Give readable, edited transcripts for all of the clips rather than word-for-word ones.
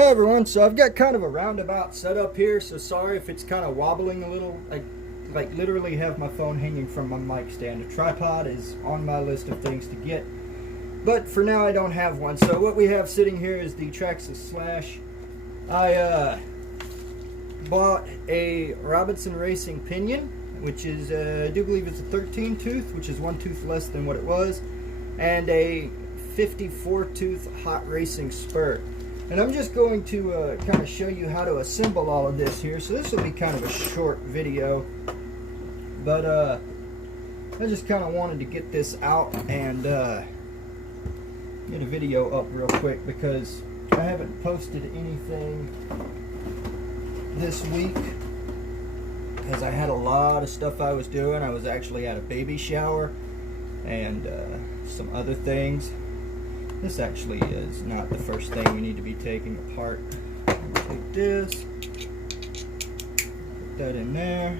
Hey everyone, so I've got kind of a roundabout setup here, so sorry if it's kind of wobbling a little. I like literally have my phone hanging from my mic stand. A tripod is on my list of things to get, but for now I don't have one. So what we have sitting here is the Traxxas Slash. I bought a Robinson Racing pinion, which is I do believe it's a 13 tooth, which is one tooth less than what it was, and a 54 tooth hot racing spur. And I'm just going to kind of show you how to assemble all of this here. So this will be kind of a short video, but I just kind of wanted to get this out and get a video up real quick because I haven't posted anything this week because I had a lot of stuff I was doing. I was actually at a baby shower and some other things. This actually is not the first thing we need to be taking apart. Take this, put that in there.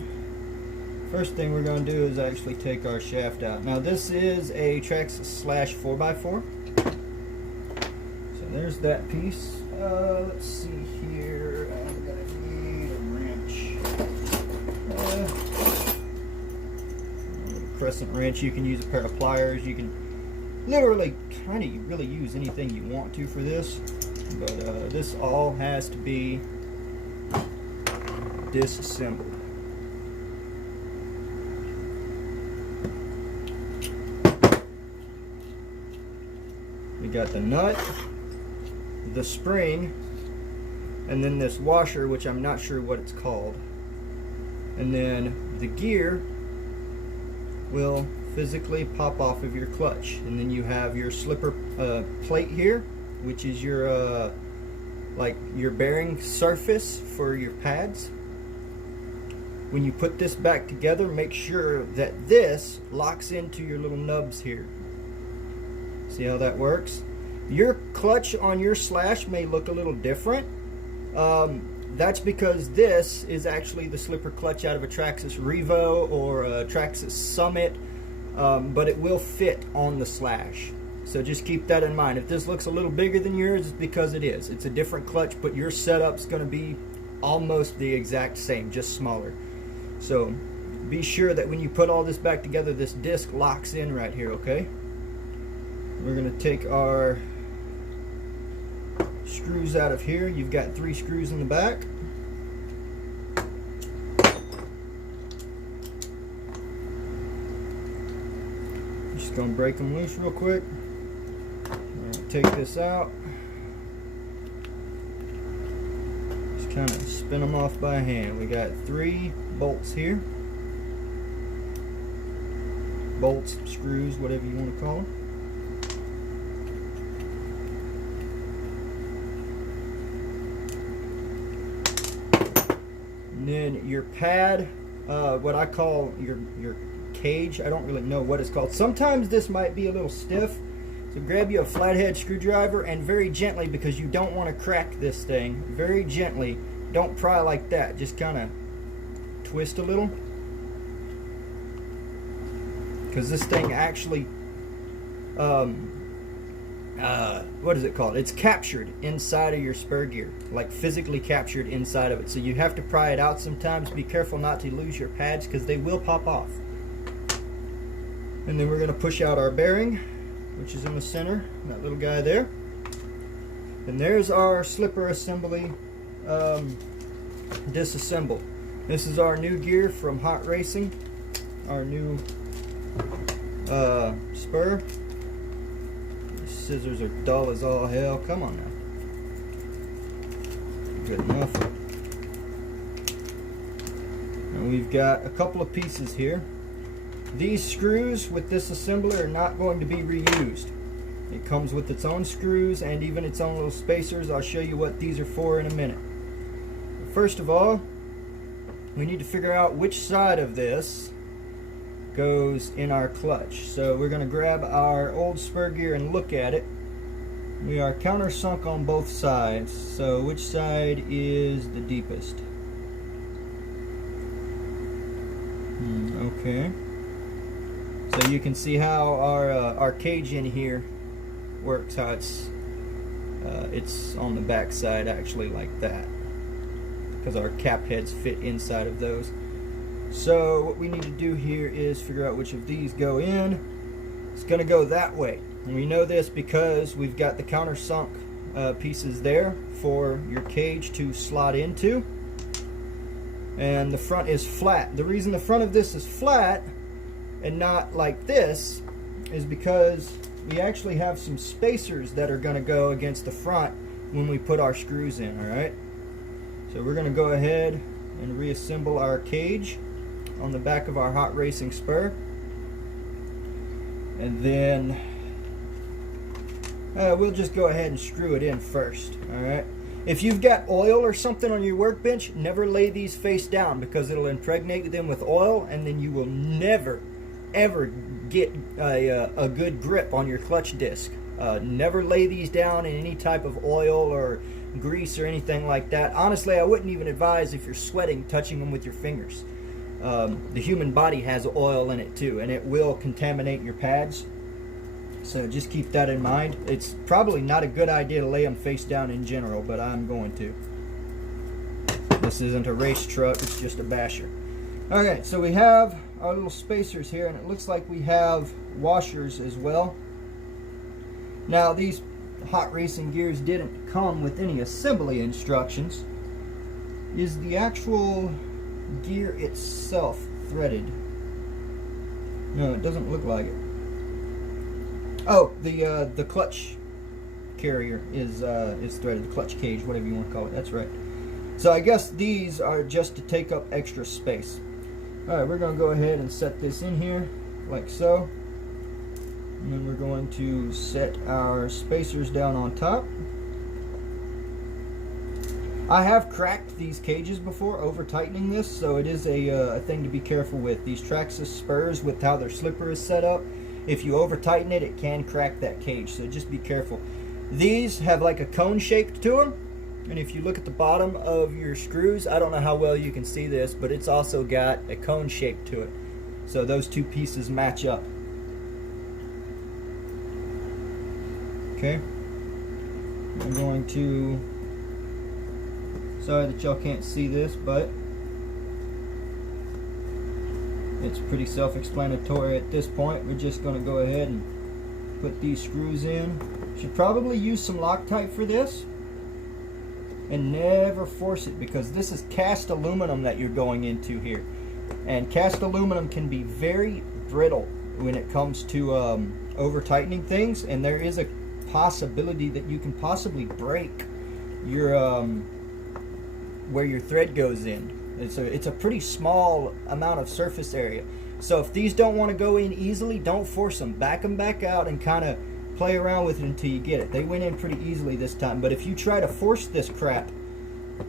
First thing we're going to do is actually take our shaft out. Now this is a Traxxas Slash 4x4. So there's that piece. Let's see here. I'm going to need a wrench. A crescent wrench. You can use a pair of pliers. You can literally kind of really use anything you want to for this, but this all has to be disassembled. We got the nut, the spring, and then this washer, which I'm not sure what it's called, and then the gear will physically pop off of your clutch, and then you have your slipper plate here, which is your like your bearing surface for your pads. When you put this back together, make sure that this locks into your little nubs here. See how that works? Your clutch on your Slash may look a little different. That's because this is actually the slipper clutch out of a Traxxas Revo or a Traxxas Summit. But it will fit on the Slash. So just keep that in mind. If this looks a little bigger than yours, it's because it is. It's a different clutch, but your setup's going to be almost the exact same, just smaller. So be sure that when you put all this back together, this disc locks in right here, okay? We're going to take our screws out of here. You've got 3 screws in the back. Just gonna break them loose real quick. Take this out. Just kind of spin them off by hand. We got 3 bolts here. Bolts, screws, whatever you want to call them. And then your pad, what I call your cage. I don't really know what it's called. Sometimes this might be a little stiff, so grab you a flathead screwdriver and very gently, because you don't want to crack this thing, very gently, don't pry like that, just kind of twist a little, because this thing actually what is it called? It's captured inside of your spur gear, like physically captured inside of it, so you have to pry it out sometimes. Be careful not to lose your pads because they will pop off. And then we're going to push out our bearing, which is in the center, that little guy there. And there's our slipper assembly disassembled. This is our new gear from Hot Racing, our new spur. These scissors are dull as all hell. Come on now. Good enough. And we've got a couple of pieces here. These screws with this assembly are not going to be reused. It comes with its own screws and even its own little spacers. I'll show you what these are for in a minute. But first of all, we need to figure out which side of this goes in our clutch. So we're going to grab our old spur gear and look at it. We are countersunk on both sides. So which side is the deepest? Okay. So you can see how our cage in here works, how it's It's on the back side actually like that, because our cap heads fit inside of those. So what we need to do here is figure out which of these go in. It's going to go that way, and we know this because we've got the countersunk pieces there for your cage to slot into, and the front is flat. The reason the front of this is flat and not like this is because we actually have some spacers that are going to go against the front when we put our screws in. Alright, so we're going to go ahead and reassemble our cage on the back of our hot racing spur, and then we'll just go ahead and screw it in first. Alright, if you've got oil or something on your workbench, never lay these face down, because it'll impregnate them with oil, and then you will never ever get a good grip on your clutch disc. Never lay these down in any type of oil or grease or anything like that. Honestly, I wouldn't even advise, if you're sweating, touching them with your fingers. The human body has oil in it too, and it will contaminate your pads. So just keep that in mind. It's probably not a good idea to lay them face down in general, but I'm going to. This isn't a race truck, it's just a basher. Okay, so we have our little spacers here, and it looks like we have washers as well. Now, these hot racing gears didn't come with any assembly instructions. Is the actual gear itself threaded? No, it doesn't look like it. Oh, the clutch carrier is threaded. The clutch cage, whatever you want to call it. That's right. So I guess these are just to take up extra space. Alright, we're going to go ahead and set this in here like so, and then we're going to set our spacers down on top. I have cracked these cages before over tightening this, so it is a thing to be careful with. These Traxxas spurs, with how their slipper is set up, if you over tighten it, it can crack that cage, so just be careful. These have like a cone shape to them, and if you look at the bottom of your screws, I don't know how well you can see this, but it's also got a cone shape to it. So those two pieces match up. Okay. I'm going to, sorry that y'all can't see this, but it's pretty self-explanatory at this point. We're just going to go ahead and put these screws in. Should probably use some Loctite for this. And never force it, because this is cast aluminum that you're going into here, and cast aluminum can be very brittle when it comes to over tightening things, and there is a possibility that you can possibly break your where your thread goes in. It's a pretty small amount of surface area, so if these don't want to go in easily, don't force them. Back them back out and kind of play around with it until you get it. They went in pretty easily this time, but if you try to force this crap,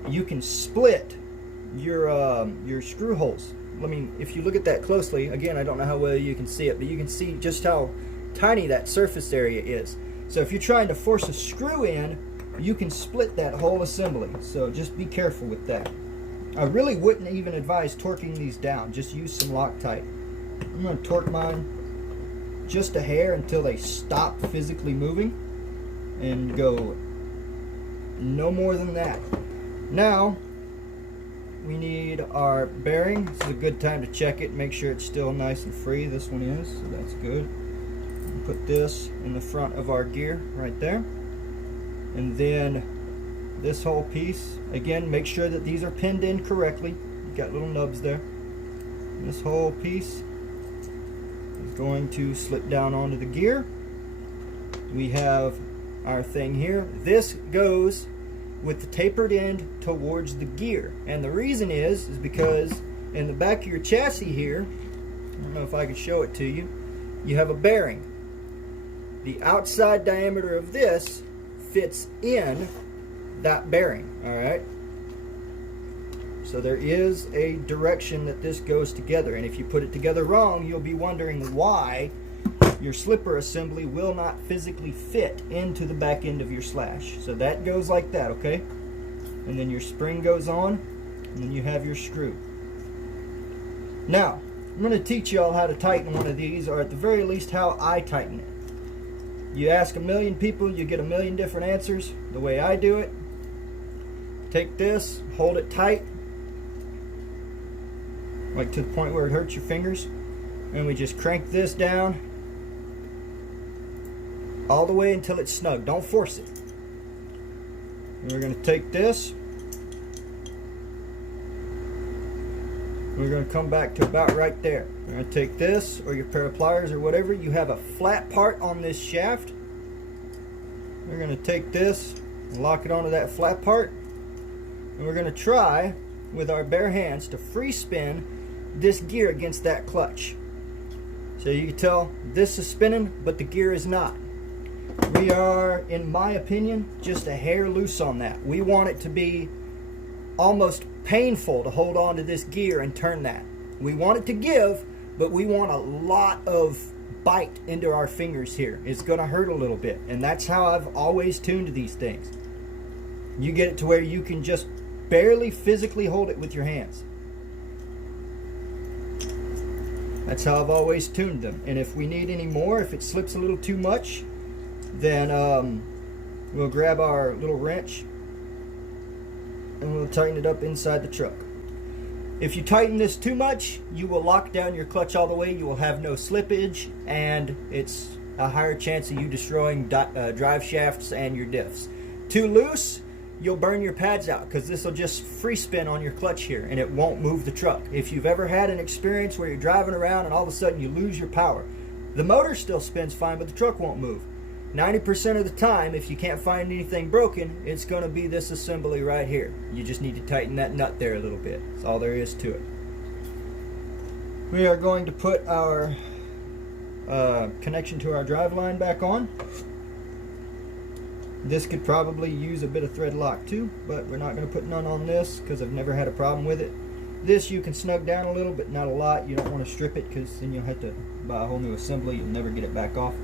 you can split your screw holes. I mean, if you look at that closely, again, I don't know how well you can see it, but you can see just how tiny that surface area is. So if you're trying to force a screw in, you can split that whole assembly. So just be careful with that. I really wouldn't even advise torquing these down. Just use some Loctite. I'm going to torque mine just a hair until they stop physically moving, and go no more than that. Now we need our bearing. This is a good time to check it, make sure it's still nice and free. This one is, so that's good. Put this in the front of our gear right there, and then this whole piece, again, make sure that these are pinned in correctly. You've got little nubs there. And this whole piece is going to slip down onto the gear. We have our thing here. This goes with the tapered end towards the gear, and the reason is because in the back of your chassis here, I don't know if I can show it to you, you have a bearing. The outside diameter of this fits in that bearing. Alright, so there is a direction that this goes together, and if you put it together wrong, you'll be wondering why your slipper assembly will not physically fit into the back end of your Slash. So that goes like that, okay? And then your spring goes on, and then you have your screw. Now, I'm going to teach y'all how to tighten one of these, or at the very least how I tighten it. You ask a million people, you get a million different answers. The way I do it, take this, hold it tight, like to the point where it hurts your fingers, and we just crank this down all the way until it's snug. Don't force it. And we're going to take this, we're going to come back to about right there. We're going to take this or your pair of pliers or whatever. You have a flat part on this shaft. We're going to take this and lock it onto that flat part. And we're going to try with our bare hands to free spin this gear against that clutch. So you can tell this is spinning, but the gear is not. We are, in my opinion, just a hair loose on that. We want it to be almost painful to hold on to this gear and turn that. We want it to give, but we want a lot of bite into our fingers here. It's going to hurt a little bit, and that's how I've always tuned these things. You get it to where you can just barely physically hold it with your hands. That's how I've always tuned them. And if we need any more, if it slips a little too much, then we'll grab our little wrench and we'll tighten it up inside the truck. If you tighten this too much, you will lock down your clutch all the way. You will have no slippage, and it's a higher chance of you destroying drive shafts and your diffs. Too loose, you'll burn your pads out, because this will just free spin on your clutch here and it won't move the truck. If you've ever had an experience where you're driving around and all of a sudden you lose your power, the motor still spins fine, but the truck won't move. 90% of the time, if you can't find anything broken, it's going to be this assembly right here. You just need to tighten that nut there a little bit. That's all there is to it. We are going to put our connection to our drive line back on. This could probably use a bit of thread lock too, but we're not going to put none on this because I've never had a problem with it. This you can snug down a little, but not a lot. You don't want to strip it because then you'll have to buy a whole new assembly. You'll never get it back off.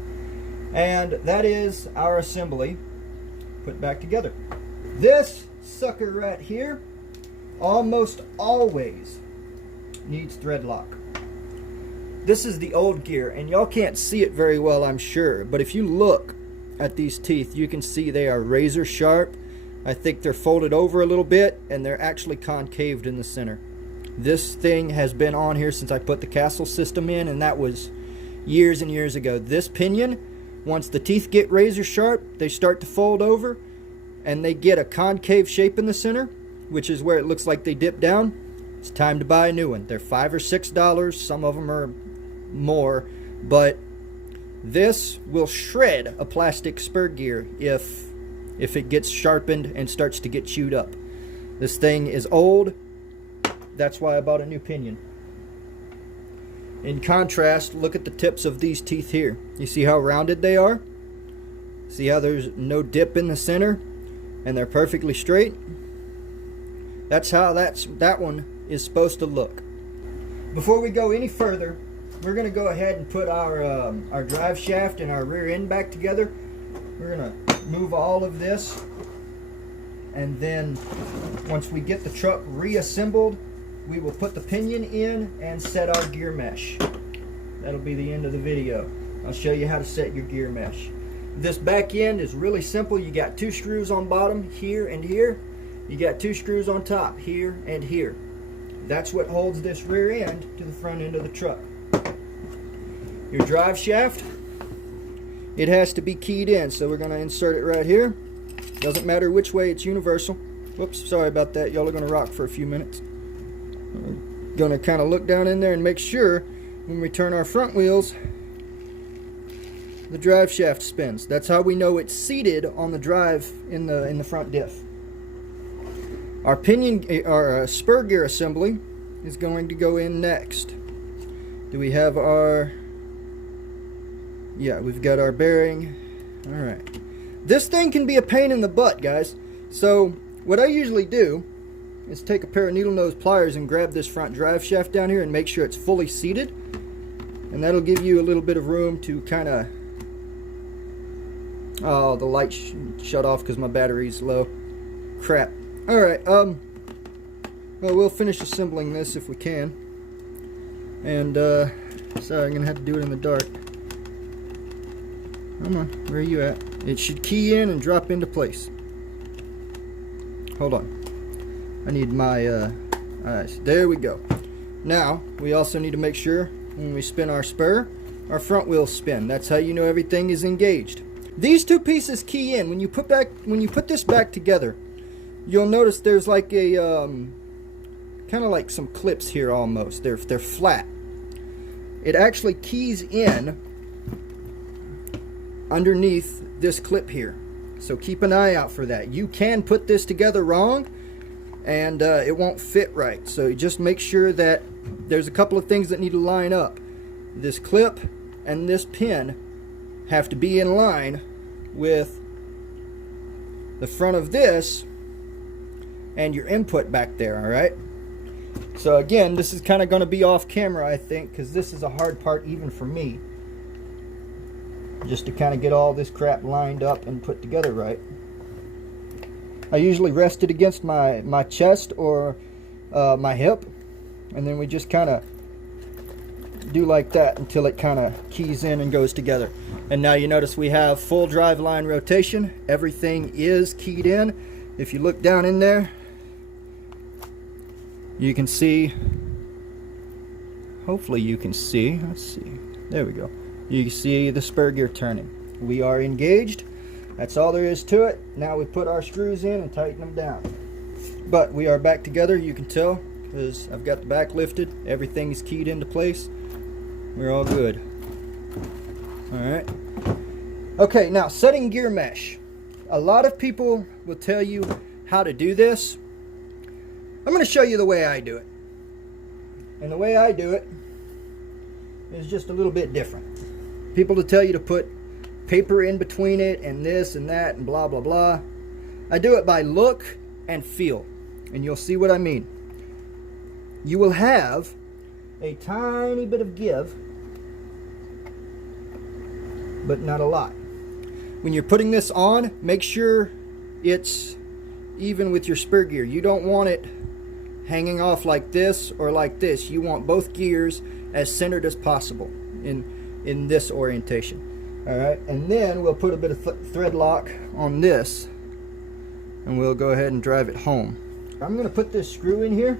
And that is our assembly put back together. This sucker right here almost always needs thread lock. This is the old gear, and y'all can't see it very well, I'm sure, but if you look at these teeth, you can see they are razor sharp. I think they're folded over a little bit, and they're actually concaved in the center. This thing has been on here since I put the castle system in, and that was years and years ago. This pinion, once the teeth get razor sharp, they start to fold over and they get a concave shape in the center, which is where it looks like they dip down. It's time to buy a new one. They're $5 or $6. Some of them are more, but this will shred a plastic spur gear if it gets sharpened and starts to get chewed up. This thing is old. That's why I bought a new pinion. In contrast, look at the tips of these teeth here. You see how rounded they are? See how there's no dip in the center? And they're perfectly straight? That's how that one is supposed to look. Before we go any further, we're going to go ahead and put our drive shaft and our rear end back together. We're going to move all of this. And then once we get the truck reassembled, we will put the pinion in and set our gear mesh. That'll be the end of the video. I'll show you how to set your gear mesh. This back end is really simple. You got 2 screws on bottom, here and here. You got 2 screws on top, here and here. That's what holds this rear end to the front end of the truck. Your drive shaft, it has to be keyed in, so we're going to insert it right here. Doesn't matter which way, it's universal. Whoops, sorry about that. Y'all are going to rock for a few minutes. We're going to kind of look down in there and make sure when we turn our front wheels, the drive shaft spins. That's how we know it's seated on the drive in the front diff. Our pinion, our spur gear assembly is going to go in next. Do we have our... Yeah, we've got our bearing. Alright. This thing can be a pain in the butt, guys. So, what I usually do is take a pair of needle nose pliers and grab this front drive shaft down here and make sure it's fully seated. And that'll give you a little bit of room to kind of... Oh, the light shut off because my battery's low. Crap. Alright, well, we'll finish assembling this if we can. And, sorry, I'm going to have to do it in the dark. Come on, where are you at? It should key in and drop into place. Hold on. I need my, alright, there we go. Now, we also need to make sure when we spin our spur, our front wheels spin. That's how you know everything is engaged. These two pieces key in. When you put this back together, you'll notice there's like a, kind of like some clips here almost. They're flat. It actually keys in underneath this clip here, so keep an eye out for that. You can put this together wrong and it won't fit right, so just make sure that there's a couple of things that need to line up. This clip and this pin have to be in line with the front of this and your input back there. All right, so again, this is kind of going to be off camera, I think, because this is a hard part even for me, just to kind of get all this crap lined up and put together right. I usually rest it against my chest or my hip, and then we just kind of do like that until it kind of keys in and goes together. And now you notice we have full drive line rotation. Everything is keyed in. If you look down in there, you can see, hopefully you can see, let's see, there we go. You can see the spur gear turning. We are engaged. That's all there is to it. Now we put our screws in and tighten them down. But we are back together, you can tell, because I've got the back lifted. Everything is keyed into place. We're all good. Alright. Okay, now setting gear mesh. A lot of people will tell you how to do this. I'm going to show you the way I do it. And the way I do it is just a little bit different. People will tell you to put paper in between it and this and that and blah blah blah. I do it by look and feel, and you'll see what I mean. You will have a tiny bit of give, but not a lot. When you're putting this on, make sure it's even with your spur gear. You don't want it hanging off like this or like this. You want both gears as centered as possible in this orientation. Alright, and then we'll put a bit of thread lock on this and we'll go ahead and drive it home. I'm going to put this screw in here,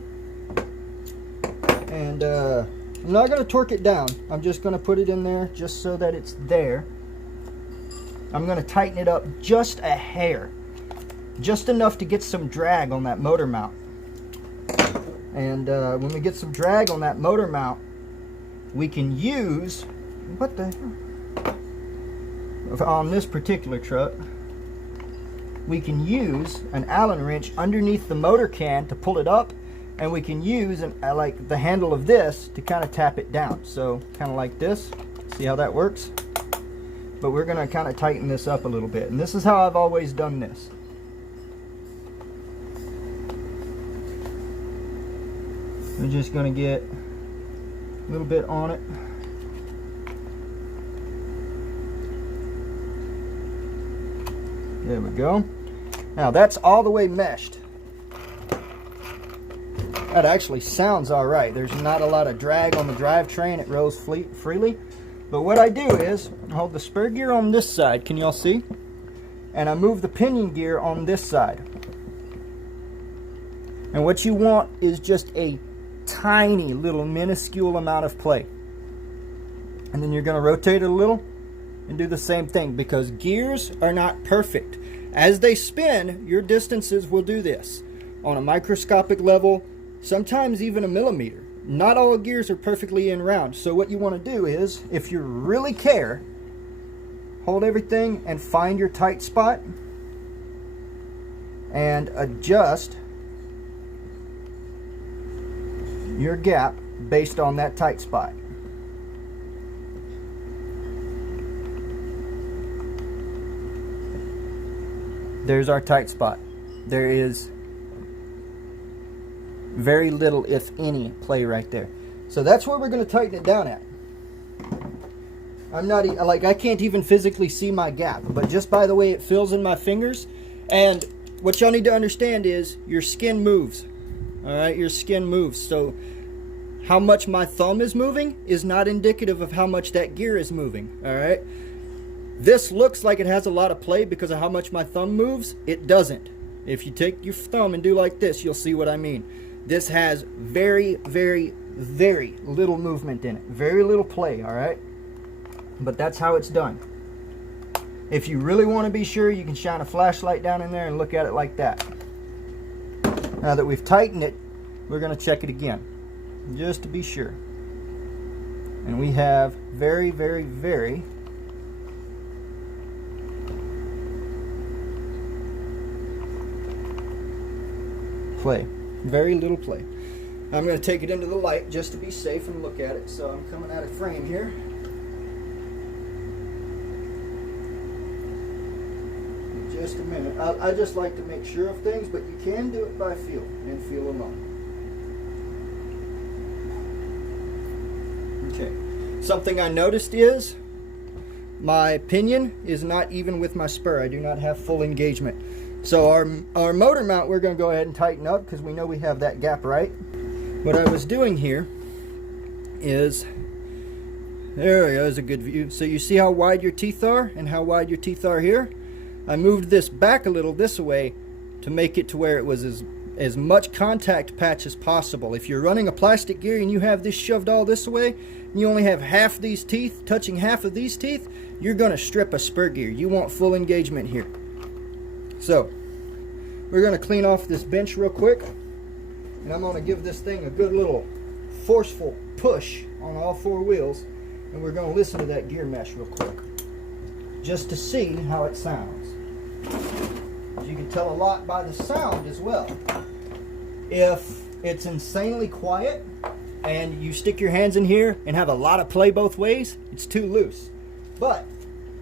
and I'm not going to torque it down. I'm just going to put it in there just so that it's there. I'm going to tighten it up just a hair, just enough to get some drag on that motor mount. And when we get some drag on that motor mount, we can use, what the hell? On this particular truck, we can use an Allen wrench underneath the motor can to pull it up, and we can use like the handle of this to kind of tap it down. So kind of like this. See how that works? But we're going to kind of tighten this up a little bit, and this is how I've always done this. We're just going to get a little bit on it. There we go. Now that's all the way meshed. That actually sounds all right. There's not a lot of drag on the drivetrain. It rolls freely. But what I do is I hold the spur gear on this side. Can y'all see? And I move the pinion gear on this side. And what you want is just a tiny little minuscule amount of play. And then you're going to rotate it a little and do the same thing, because gears are not perfect. As they spin, your distances will do this on a microscopic level, sometimes even a millimeter. Not all gears are perfectly in round. So what you want to do is, if you really care, hold everything and find your tight spot and adjust your gap based on that tight spot. There's our tight spot. There is very little, if any, play right there. So that's where we're going to tighten it down at. I'm not, like, I can't even physically see my gap, but just by the way it feels in my fingers. And what y'all need to understand is your skin moves. Alright, your skin moves. So how much my thumb is moving is not indicative of how much that gear is moving. Alright. This looks like it has a lot of play because of how much my thumb moves. It doesn't. If you take your thumb and do like this, you'll see what I mean. This has very, very, very little movement in it. Very little play, all right? But that's how it's done. If you really want to be sure, you can shine a flashlight down in there and look at it like that. Now that we've tightened it, we're going to check it again, just to be sure. And we have very, very, very play. Very little play. I'm going to take it into the light just to be safe and look at it. So I'm coming out of frame here. In just a minute. I just like to make sure of things, but you can do it by feel and feel alone. Okay. Something I noticed is my pinion is not even with my spur. I do not have full engagement. So our motor mount we're going to go ahead and tighten up because we know we have that gap right. What I was doing here is, there we go, is a good view. So you see how wide your teeth are and how wide your teeth are here? I moved this back a little this way to make it to where it was as much contact patch as possible. If you're running a plastic gear and you have this shoved all this way, and you only have half these teeth touching half of these teeth, you're going to strip a spur gear. You want full engagement here. So we're going to clean off this bench real quick, and I'm going to give this thing a good little forceful push on all four wheels, and we're going to listen to that gear mesh real quick just to see how it sounds. You can tell a lot by the sound as well. If it's insanely quiet and you stick your hands in here and have a lot of play both ways, it's too loose. But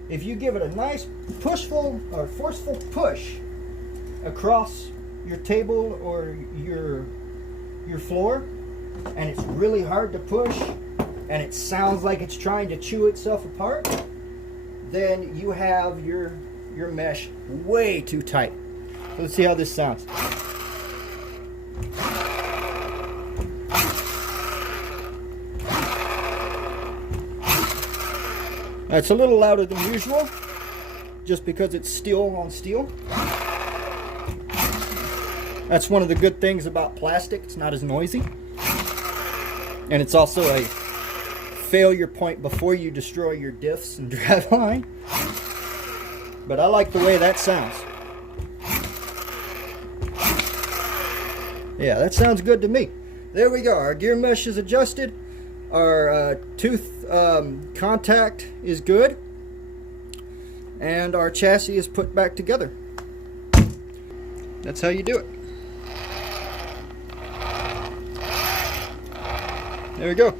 if you give it a nice pushful or forceful push across your table or your floor, and it's really hard to push and it sounds like it's trying to chew itself apart, then you have your mesh way too tight. Let's see how this sounds. It's a little louder than usual, just because it's steel on steel. That's one of the good things about plastic. It's not as noisy. And it's also a failure point before you destroy your diffs and drive line. But I like the way that sounds. Yeah, that sounds good to me. There we go. Our gear mesh is adjusted. Our tooth contact is good. And our chassis is put back together. That's how you do it. There we go.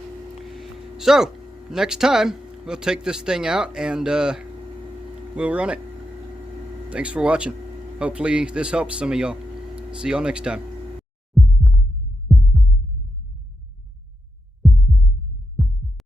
So, next time, we'll take this thing out and we'll run it. Thanks for watching. Hopefully this helps some of y'all. See y'all next time.